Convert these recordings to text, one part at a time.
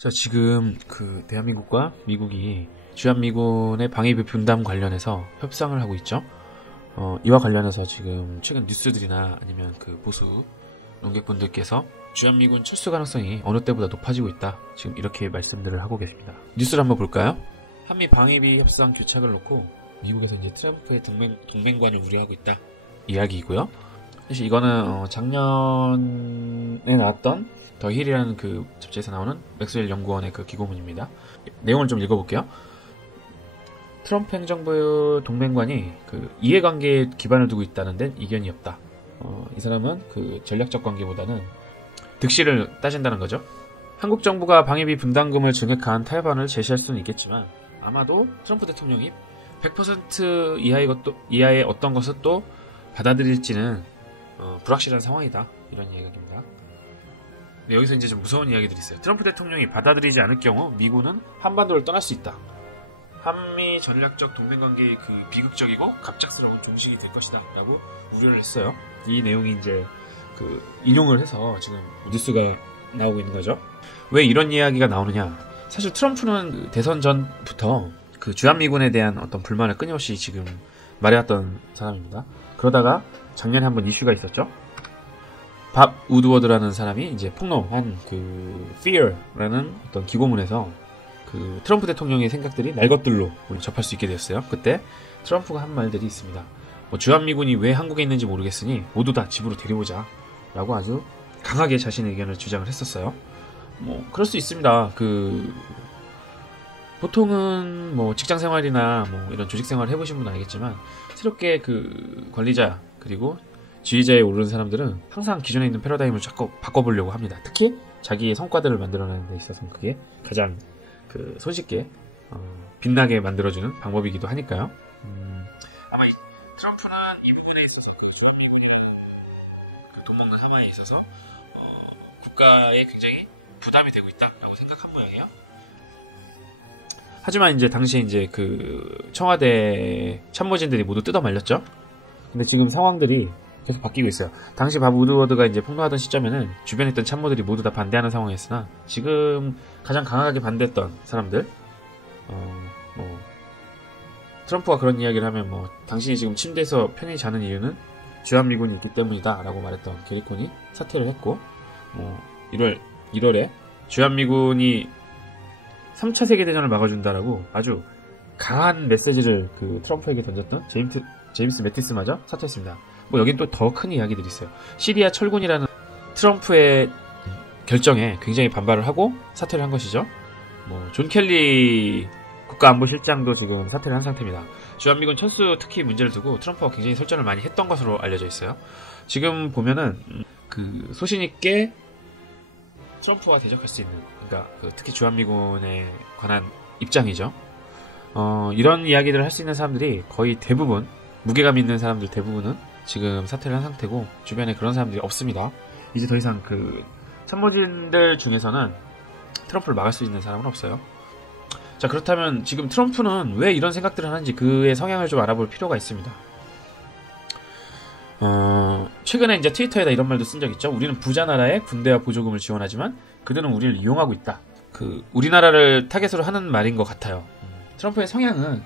자, 지금 그 대한민국과 미국이 주한미군의 방위비 분담 관련해서 협상을 하고 있죠. 이와 관련해서 지금 최근 뉴스들이나 아니면 그 보수 논객분들께서 주한미군 철수 가능성이 어느 때보다 높아지고 있다. 지금 이렇게 말씀들을 하고 계십니다. 뉴스를 한번 볼까요? 한미 방위비 협상 교착을 놓고 미국에서 이제 트럼프의 동맹관을 우려하고 있다. 이야기이고요. 사실 이거는 작년에 나왔던 더 힐이라는 그 잡지에서 나오는 맥스웰 연구원의 그 기고문입니다. 내용을 좀 읽어볼게요. 트럼프 행정부의 동맹관이 그 이해관계에 기반을 두고 있다는 데는 이견이 없다. 이 사람은 그 전략적 관계보다는 득실을 따진다는 거죠. 한국 정부가 방위비 분담금을 증액한 타협안을 제시할 수는 있겠지만 아마도 트럼프 대통령이 100% 이하의 어떤 것을 또 받아들일지는 불확실한 상황이다. 이런 이야기입니다. 여기서 이제 좀 무서운 이야기들이 있어요. 트럼프 대통령이 받아들이지 않을 경우 미군은 한반도를 떠날 수 있다. 한미 전략적 동맹관계의 그 비극적이고 갑작스러운 종식이 될 것이다 라고 우려를 했어요. 이 내용이 이제 그 인용을 해서 지금 뉴스가 나오고 있는 거죠. 왜 이런 이야기가 나오느냐. 사실 트럼프는 대선 전부터 그 주한미군에 대한 어떤 불만을 끊임없이 지금 말해왔던 사람입니다. 그러다가 작년에 한번 이슈가 있었죠. 밥 우드워드라는 사람이 이제 폭로한 그 Fear라는 어떤 기고문에서 그 트럼프 대통령의 생각들이 날 것들로 우리 접할 수 있게 되었어요. 그때 트럼프가 한 말들이 있습니다. 주한미군이 왜 한국에 있는지 모르겠으니 모두 다 집으로 데려오자 라고 아주 강하게 자신의 의견을 주장을 했었어요. 그럴 수 있습니다. 보통은 직장생활이나 이런 조직생활을 해보신 분은 알겠지만 새롭게 그 관리자 그리고 지휘자에 오르는 사람들은 항상 기존에 있는 패러다임을 자꾸 바꿔보려고 합니다. 특히 자기의 성과들을 만들어내는 데 있어서는 그게 가장 그 손쉽게 빛나게 만들어주는 방법이기도 하니까요. 아마 트럼프는 이 부분에 있어서 주한미군이 돈 먹는 상황에 있어서 국가에 굉장히 부담이 되고 있다라고 생각한 모양이에요. 하지만 이제 당시에 이제 그 청와대 참모진들이 모두 뜯어 말렸죠. 근데 지금 상황들이 계속 바뀌고 있어요. 당시 밥 우드워드가 이제 폭로하던 시점에는 주변에 있던 참모들이 모두 다 반대하는 상황이었으나 지금 가장 강하게 반대했던 사람들 트럼프가 그런 이야기를 하면 당신이 지금 침대에서 편히 자는 이유는 주한미군이 있기 때문이다 라고 말했던 게리 콘이 사퇴를 했고 1월에 주한미군이 3차 세계대전을 막아준다라고 아주 강한 메시지를 그 트럼프에게 던졌던 제임스 매티스마저 사퇴했습니다. 여긴 또 더 큰 이야기들이 있어요. 시리아 철군이라는 트럼프의 결정에 굉장히 반발을 하고 사퇴를 한 것이죠. 존 켈리 국가안보실장도 지금 사퇴를 한 상태입니다. 주한미군 철수 특히 문제를 두고 트럼프가 굉장히 설전을 많이 했던 것으로 알려져 있어요. 지금 보면은 그 소신 있게 트럼프와 대적할 수 있는, 그러니까 특히 주한미군에 관한 입장이죠. 이런 이야기들을 할 수 있는 사람들이 거의 대부분, 무게감 있는 사람들 대부분은 지금 사퇴를 한 상태고 주변에 그런 사람들이 없습니다. 이제 더 이상 그 참모진들 중에서는 트럼프를 막을 수 있는 사람은 없어요. 자, 그렇다면 지금 트럼프는 왜 이런 생각들을 하는지 그의 성향을 좀 알아볼 필요가 있습니다. 최근에 이제 트위터에다 이런 말도 쓴 적 있죠. 우리는 부자 나라에 군대와 보조금을 지원하지만 그들은 우리를 이용하고 있다. 우리나라를 타겟으로 하는 말인 것 같아요. 트럼프의 성향은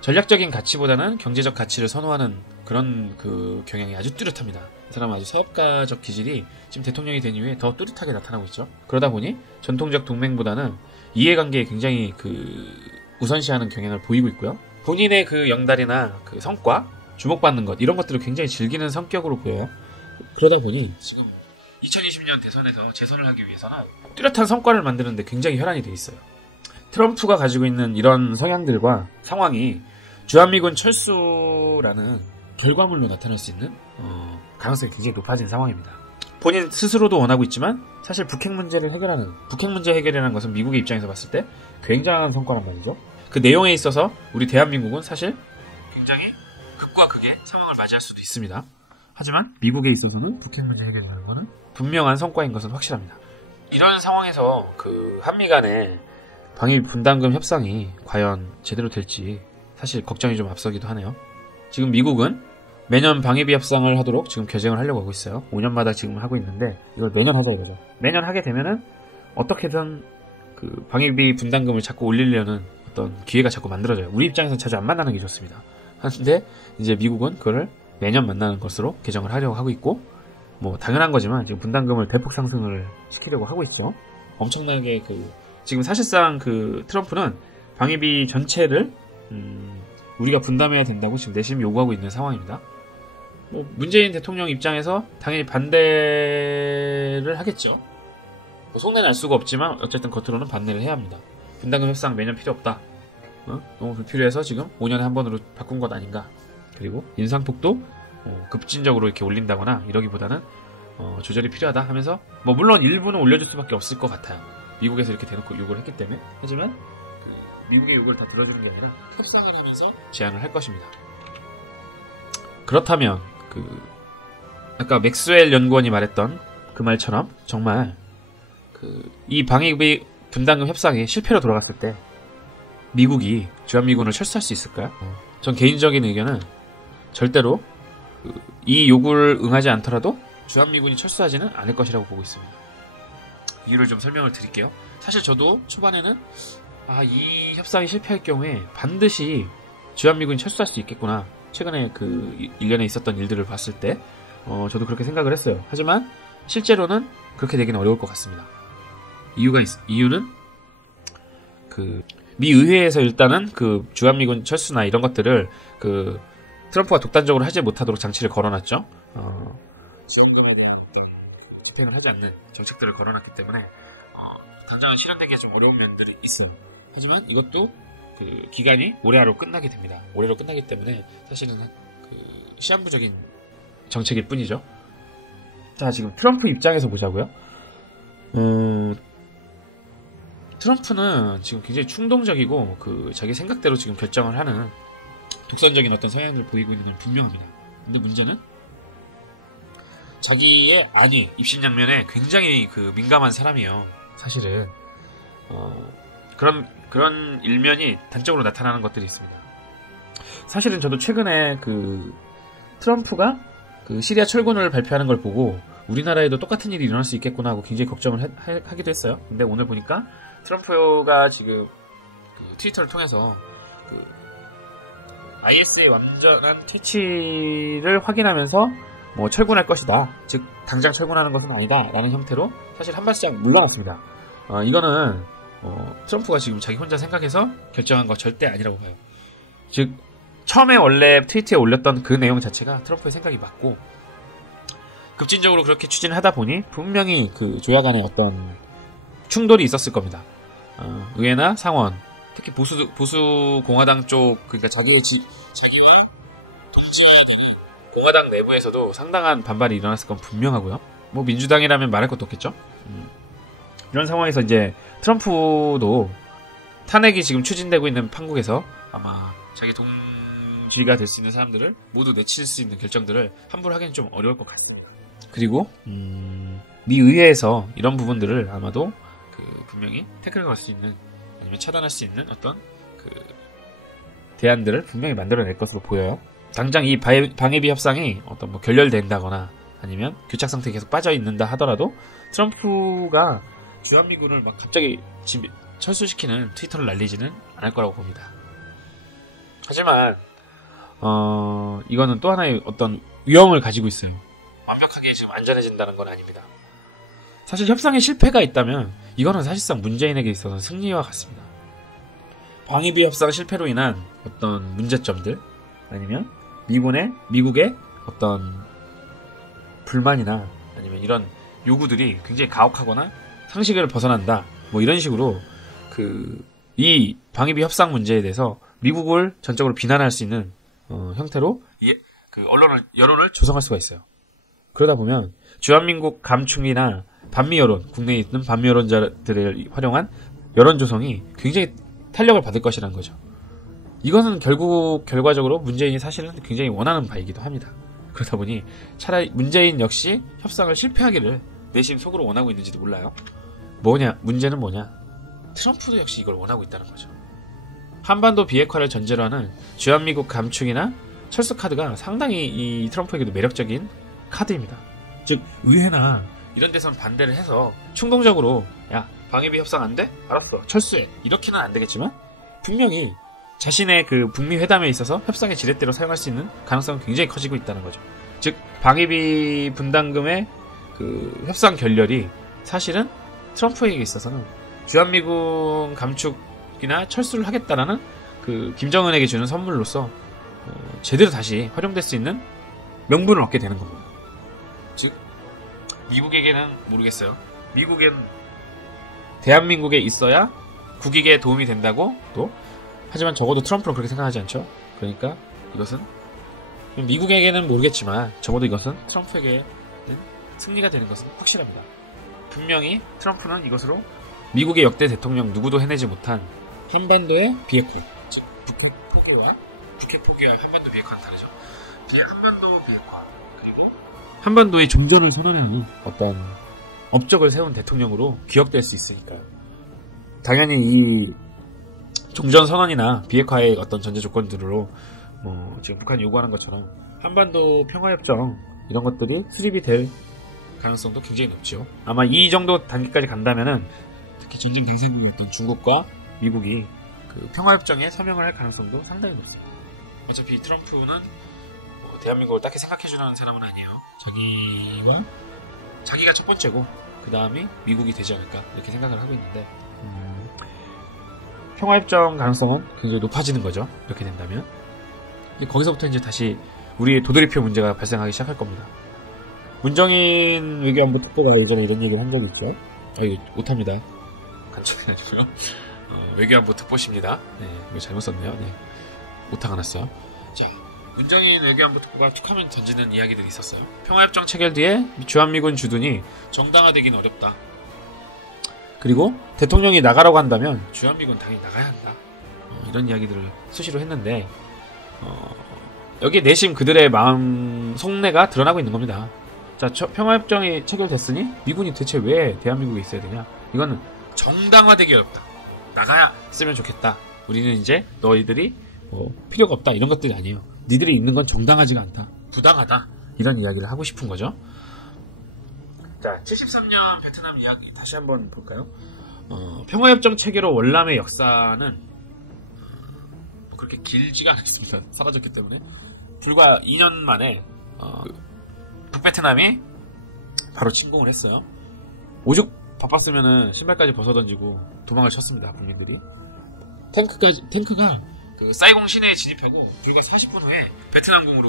전략적인 가치보다는 경제적 가치를 선호하는 그런 그 경향이 아주 뚜렷합니다. 이 사람은 아주 사업가적 기질이 지금 대통령이 된 이후에 더 뚜렷하게 나타나고 있죠. 그러다 보니 전통적 동맹보다는 이해관계에 굉장히 우선시하는 경향을 보이고 있고요. 본인의 그 영달이나 그 성과, 주목받는 것 이런 것들을 굉장히 즐기는 성격으로 보여요. 그러다 보니 지금 2020년 대선에서 재선을 하기 위해서는 뚜렷한 성과를 만드는데 굉장히 혈안이 돼 있어요. 트럼프가 가지고 있는 이런 성향들과 상황이 주한미군 철수라는 결과물로 나타날 수 있는 가능성이 굉장히 높아진 상황입니다. 본인 스스로도 원하고 있지만 사실 북핵 문제 해결이라는 것은 미국의 입장에서 봤을 때 굉장한 성과란 말이죠. 그 내용에 있어서 우리 대한민국은 사실 굉장히 극과 극의 상황을 맞이할 수도 있습니다. 하지만 미국에 있어서는 북핵 문제 해결이라는 것은 분명한 성과인 것은 확실합니다. 이런 상황에서 그 한미 간의 방위비 분담금 협상이 과연 제대로 될지 사실 걱정이 좀 앞서기도 하네요. 지금 미국은 매년 방위비 협상을 하도록 지금 결정을 하려고 하고 있어요. 5년마다 지금 하고 있는데 이걸 매년 하자 이거죠. 매년 하게 되면은 어떻게든 그 방위비 분담금을 자꾸 올리려는 어떤 기회가 자꾸 만들어져요. 우리 입장에서는 자주 안 만나는 게 좋습니다. 하는데 이제 미국은 그거를 매년 만나는 것으로 개정을 하려고 하고 있고, 뭐 당연한 거지만 지금 분담금을 대폭 상승을 시키려고 하고 있죠. 엄청나게 지금 사실상 트럼프는 방위비 전체를 우리가 분담해야 된다고 지금 내심 요구하고 있는 상황입니다. 뭐 문재인 대통령 입장에서 당연히 반대를 하겠죠. 뭐 속내 날 수가 없지만 어쨌든 겉으로는 반대를 해야 합니다. 분담금 협상 매년 필요 없다. 너무 불필요해서 지금 5년에 한 번으로 바꾼 것 아닌가. 그리고 인상폭도 급진적으로 이렇게 올린다거나 이러기보다는 조절이 필요하다 하면서, 뭐 물론 일부는 올려줄 수밖에 없을 것 같아요. 미국에서 이렇게 대놓고 요구를 했기 때문에. 하지만 미국의 요구를 다 들어주는 게 아니라 협상을 하면서 제안을 할 것입니다. 그렇다면 아까 맥스웰 연구원이 말했던 그 말처럼 정말 이 방위비 분담금 협상이 실패로 돌아갔을 때 미국이 주한미군을 철수할 수 있을까요? 전 개인적인 의견은 절대로 이 요구를 응하지 않더라도 주한미군이 철수하지는 않을 것이라고 보고 있습니다. 이유를 좀 설명을 드릴게요. 사실 저도 초반에는 이 협상이 실패할 경우에 반드시 주한미군이 철수할 수 있겠구나. 최근에 일련에 있었던 일들을 봤을 때 저도 그렇게 생각을 했어요. 하지만 실제로는 그렇게 되기는 어려울 것 같습니다. 이유는 미 의회에서 일단은 주한미군 철수나 이런 것들을 트럼프가 독단적으로 하지 못하도록 장치를 걸어놨죠. 지원금에 대한 집행을 하지 않는 정책들을 걸어놨기 때문에 당장은 실현되기가 좀 어려운 면들이 있어요. 하지만 이것도 기간이 올해로 끝나게 됩니다. 올해로 끝나기 때문에 사실은 시한부적인 정책일 뿐이죠. 자, 지금 트럼프 입장에서 보자고요. 트럼프는 지금 굉장히 충동적이고 자기 생각대로 지금 결정을 하는 독선적인 어떤 성향을 보이고 있는 건 분명합니다. 근데 문제는 자기의 안위, 입신양면에 굉장히 민감한 사람이에요. 사실은 그런 일면이 단적으로 나타나는 것들이 있습니다. 사실은 저도 최근에 트럼프가 시리아 철군을 발표하는 걸 보고 우리나라에도 똑같은 일이 일어날 수 있겠구나 하고 굉장히 걱정을 하기도 했어요. 근데 오늘 보니까 트럼프가 지금 트위터를 통해서 IS의 완전한 퇴치를 확인하면서 뭐 철군할 것이다. 즉 당장 철군하는 것은 아니다. 라는 형태로 사실 한 발짝 물러났습니다. 이거는 트럼프가 지금 자기 혼자 생각해서 결정한 거 절대 아니라고 봐요. 즉 처음에 원래 트위터에 올렸던 그 내용 자체가 트럼프의 생각이 맞고 급진적으로 그렇게 추진을 하다 보니 분명히 조야 간의 어떤 충돌이 있었을 겁니다. 의회나 상원, 특히 보수 공화당 쪽, 그러니까 자기와 동지어야 되는 공화당 내부에서도 상당한 반발이 일어났을 건 분명하고요. 뭐 민주당이라면 말할 것도 없겠죠. 이런 상황에서 이제 트럼프도 탄핵이 지금 추진되고 있는 판국에서 아마 자기 동지가 될 수 있는 사람들을 모두 내칠 수 있는 결정들을 함부로 하기는 좀 어려울 것 같아요. 그리고 미 의회에서 이런 부분들을 아마도 분명히 태클을 걸 수 있는 아니면 차단할 수 있는 어떤 대안들을 분명히 만들어낼 것으로 보여요. 당장 이 방위비 협상이 어떤 결렬된다거나 아니면 교착 상태에 계속 빠져 있는다 하더라도 트럼프가 주한미군을 막 갑자기 철수시키는 트위터를 날리지는 않을 거라고 봅니다. 하지만 이거는 또 하나의 어떤 위험을 가지고 있어요. 완벽하게 지금 안전해진다는 건 아닙니다. 사실 협상에 실패가 있다면 이거는 사실상 문재인에게 있어서 승리와 같습니다. 방위비 협상 실패로 인한 어떤 문제점들 아니면 미국의 어떤 불만이나 아니면 이런 요구들이 굉장히 가혹하거나 상식을 벗어난다 뭐 이런 식으로 이 방위비 협상 문제에 대해서 미국을 전적으로 비난할 수 있는 형태로 여론을 조성할 수가 있어요. 그러다 보면 주한민국 감축이나 반미 여론, 국내에 있는 반미 여론자들을 활용한 여론 조성이 굉장히 탄력을 받을 것이라는 거죠. 이것은 결과적으로 문재인이 사실은 굉장히 원하는 바이기도 합니다. 그러다 보니 차라리 문재인 역시 협상을 실패하기를 내심 속으로 원하고 있는지도 몰라요. 문제는 뭐냐? 트럼프도 역시 이걸 원하고 있다는 거죠. 한반도 비핵화를 전제로 하는 주한미국 감축이나 철수 카드가 상당히 이 트럼프에게도 매력적인 카드입니다. 즉 의회나 이런 데선 반대를 해서 충동적으로 방위비 협상 안 돼? 알았어. 철수해. 이렇게는 안 되겠지만 분명히 자신의 그 북미 회담에 있어서 협상의 지렛대로 사용할 수 있는 가능성은 굉장히 커지고 있다는 거죠. 즉 방위비 분담금의 그 협상 결렬이 사실은 트럼프에게 있어서는 주한미군 감축이나 철수를 하겠다라는 그 김정은에게 주는 선물로서 제대로 다시 활용될 수 있는 명분을 얻게 되는 겁니다. 즉 미국에게는 모르겠어요. 미국엔 대한민국에 있어야 국익에 도움이 된다고 또 하지만 적어도 트럼프는 그렇게 생각하지 않죠. 그러니까 이것은 미국에게는 모르겠지만 적어도 이것은 트럼프에게는 승리가 되는 것은 확실합니다. 분명히 트럼프는 이것으로 미국의 역대 대통령 누구도 해내지 못한 한반도의 비핵화, 즉 북핵 포기와 한반도 비핵화는 다르죠. 한반도 비핵화 그리고 한반도의 종전을 선언하는 어떤 업적을 세운 대통령으로 기억될 수 있으니까요. 당연히 이 종전 선언이나 비핵화의 어떤 전제 조건들로 지금 북한이 요구하는 것처럼 한반도 평화협정 이런 것들이 수립이 될 가능성도 굉장히 높죠. 아마 이 정도 단계까지 간다면은 특히 전쟁 당사국이었던 중국과 미국이 그 평화협정에 서명을 할 가능성도 상당히 높습니다. 어차피 트럼프는 대한민국을 딱히 생각해주는 사람은 아니에요. 자기가 첫 번째고 그 다음이 미국이 되지 않을까 이렇게 생각을 하고 있는데 평화협정 가능성은 굉장히 높아지는 거죠. 이렇게 된다면 거기서부터 이제 다시 우리의 도돌이표 문제가 발생하기 시작할 겁니다. 문정인 외교안보 특보가 예전에 이런 얘기를 한 적이 있어요. 이거 못합니다. 간첩이 아니고요. 외교안보 특보십니다. 네, 이거 잘못 썼네요. 네, 오타가 났어요. 자, 문정인 외교안보 특보가 툭하면 던지는 이야기들이 있었어요. 평화협정 체결 뒤에 주한미군 주둔이 정당화되긴 어렵다. 그리고 대통령이 나가라고 한다면 주한미군 당연히 나가야 한다. 이런 이야기들을 수시로 했는데 여기에 내심 그들의 마음 속내가 드러나고 있는 겁니다. 자, 평화협정이 체결됐으니 미군이 대체 왜 대한민국에 있어야 되냐? 이거는 정당화되기 어렵다. 나가야 쓰면 좋겠다. 우리는 이제 너희들이 필요가 없다. 이런 것들이 아니에요. 니들이 있는 건 정당하지가 않다. 부당하다. 이런 이야기를 하고 싶은 거죠. 자, 73년 베트남 이야기 다시 한번 볼까요? 평화협정 체결 후 월남의 역사는 그렇게 길지가 않습니다. 사라졌기 때문에 불과 2년 만에 북베트남이 바로 침공을 했어요. 오죽 바빴으면은 신발까지 벗어던지고 도망을 쳤습니다. 국민들이 탱크가 그 사이공 시내에 진입하고 불과 40분 후에 베트남궁으로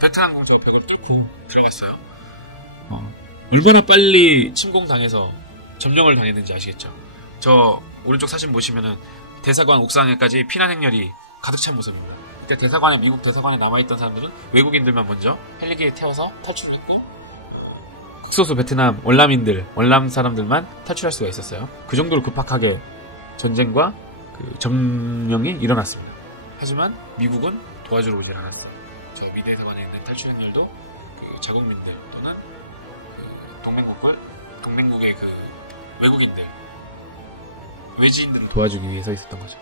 베트남궁 전벽을 뚫고 들어갔어요. 얼마나 빨리 침공당해서 점령을 당했는지 아시겠죠? 저 오른쪽 사진 보시면은 대사관 옥상에까지 피난 행렬이 가득 찬 모습입니다. 그러니까 미국 대사관에 남아있던 사람들은 외국인들만 먼저 헬기에 태워서 탈출했고 극소수 베트남 월남 사람들만 탈출할 수가 있었어요. 그 정도로 급박하게 전쟁과 그 점령이 일어났습니다. 하지만 미국은 도와주러 오질 않았어요. 저 미 대사관에 있는 탈출 행렬도 그 자국민들 또는 동맹국의 그 외국인들 외지인들을 도와주기 위해서 있었던 거죠.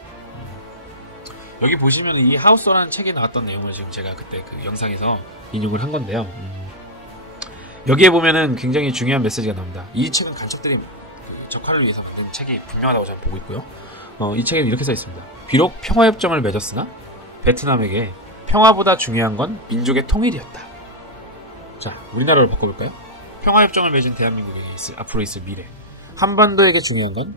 여기 보시면 이 하우스라는 책에 나왔던 내용을 지금 제가 그때 그 영상에서 인용을 한 건데요. 여기에 보면은 굉장히 중요한 메시지가 나옵니다. 이 책은 간첩들이 적화를 위해서 만든 책이 분명하다고 저는 보고 있고요. 이 책에는 이렇게 써 있습니다. 비록 평화협정을 맺었으나 베트남에게 평화보다 중요한 건 민족의 통일이었다. 자, 우리나라로 바꿔볼까요? 평화협정을 맺은 대한민국에게 앞으로 있을 미래. 한반도에게 중요한 건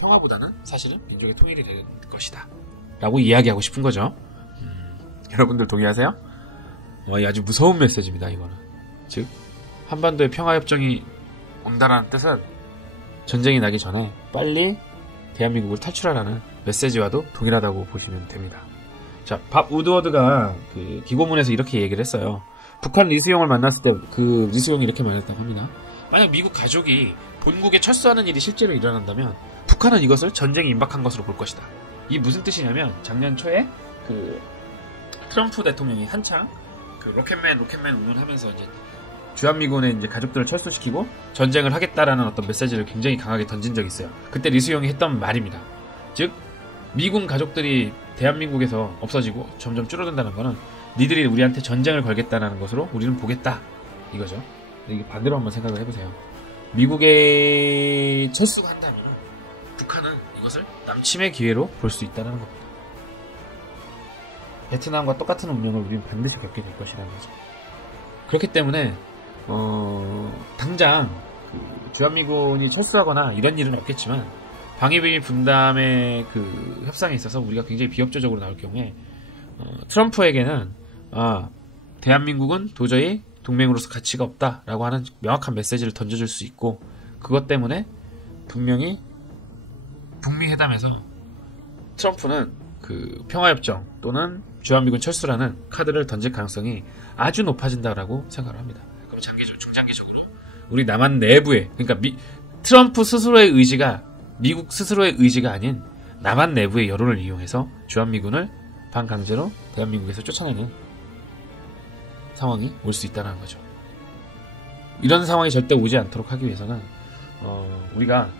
평화보다는 사실은 민족의 통일이 될 것이다. 라고 이야기하고 싶은 거죠. 여러분들 동의하세요? 이 아주 무서운 메시지입니다, 이거는. 즉, 한반도의 평화협정이 온다라는 뜻은 전쟁이 나기 전에 빨리 대한민국을 탈출하라는 메시지와도 동일하다고 보시면 됩니다. 자, 밥 우드워드가 그 기고문에서 이렇게 얘기를 했어요. 북한 리수용을 만났을 때 그 리수용이 이렇게 말했다고 합니다. 만약 미국 가족이 본국에 철수하는 일이 실제로 일어난다면 북한은 이것을 전쟁이 임박한 것으로 볼 것이다. 이게 무슨 뜻이냐면 작년 초에 그 트럼프 대통령이 한창 그 로켓맨 운운하면서 이제 주한미군의 이제 가족들을 철수시키고 전쟁을 하겠다라는 어떤 메시지를 굉장히 강하게 던진 적이 있어요. 그때 리수용이 했던 말입니다. 즉 미군 가족들이 대한민국에서 없어지고 점점 줄어든다는 거는 니들이 우리한테 전쟁을 걸겠다라는 것으로 우리는 보겠다 이거죠. 이게 반대로 한번 생각을 해보세요. 미국의 철수가 한다면 북한은 이것을 남침의 기회로 볼 수 있다는 겁니다. 베트남과 똑같은 운명을 우리는 반드시 겪게 될 것이라는 거죠. 그렇기 때문에 당장 주한미군이 철수하거나 이런 일은 없겠지만 방위비 분담의 그 협상에 있어서 우리가 굉장히 비협조적으로 나올 경우에 트럼프에게는 대한민국은 도저히 동맹으로서 가치가 없다라고 하는 명확한 메시지를 던져줄 수 있고, 그것 때문에 분명히 북미 회담에서 트럼프는 그 평화협정 또는 주한미군 철수라는 카드를 던질 가능성이 아주 높아진다라고 생각을 합니다. 그럼 중장기적으로 우리 남한 내부에, 그러니까 트럼프 스스로의 의지가, 미국 스스로의 의지가 아닌 남한 내부의 여론을 이용해서 주한미군을 반강제로 대한민국에서 쫓아내는 상황이 올 수 있다는 거죠. 이런 상황이 절대 오지 않도록 하기 위해서는 우리가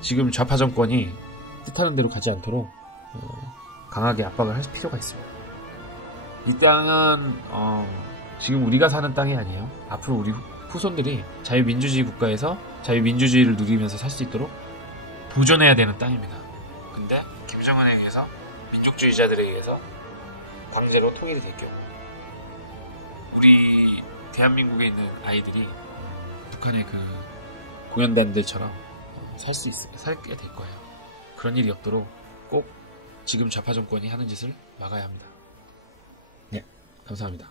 지금 좌파 정권이 뜻하는 대로 가지 않도록 강하게 압박을 할 필요가 있습니다. 이 땅은 지금 우리가 사는 땅이 아니에요. 앞으로 우리 후손들이 자유민주주의 국가에서 자유민주주의를 누리면서 살 수 있도록 보존해야 되는 땅입니다. 근데 김정은에 의해서, 민족주의자들에 의해서 강제로 통일이 될 경우 우리 대한민국에 있는 아이들이 북한의 그 공연단들처럼 살게 될 거예요. 그런 일이 없도록 꼭 지금 좌파 정권이 하는 짓을 막아야 합니다. 네, 감사합니다.